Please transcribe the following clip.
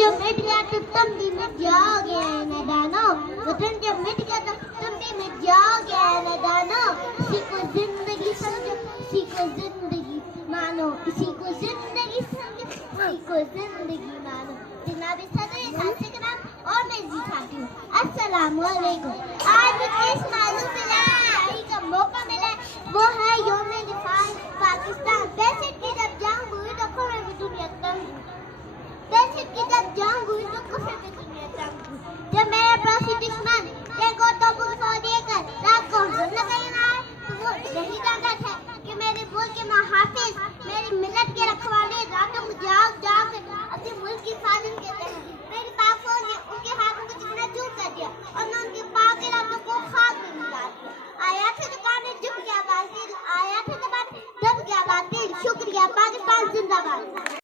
जब मिट गया तो तुम भी मिट जाओगे नादानो, वतन जब मिट गया तो तुम भी मिट जाओगे नादानो। किसी को जिंदगी समझो, किसी को जिंदगी मानो, किसी को जिंदगी समझो, किसी को जिंदगी मानो। जनाब सदर साथी का नाम और मैं जी खाती हूँ। अस्सलामुअलैकुम। आज मुझे इस मालूम मिला का मौका मिला, वो है यौम दिफा पाकिस्तान। 65 की जब जंग हुई तो कौन भी दुनिया तंग, 65 की जब जंग हुई तो कौन भी दुनिया तंग। जब मेरे पड़ोसी दुश्मन देखो तो बुरा देकर रात को हमला करना है तो वो यही जानता था कि मेरे मुल्क के मुहाफिज, मेरी मिलत के रखवाले रातों को जाग जाग कर अपने मुल्क की हिफाजत करते हैं। मेरी पाक फौज ने उनके हाथों को चिकना चूर कर दिया और मैं उनके पाक इरादों को खाक में मिला दिया। आया था दुकान में झुक गया बातिल, आया था दुकान दब गया बातिल। शुक्रिया पाकिस्तान।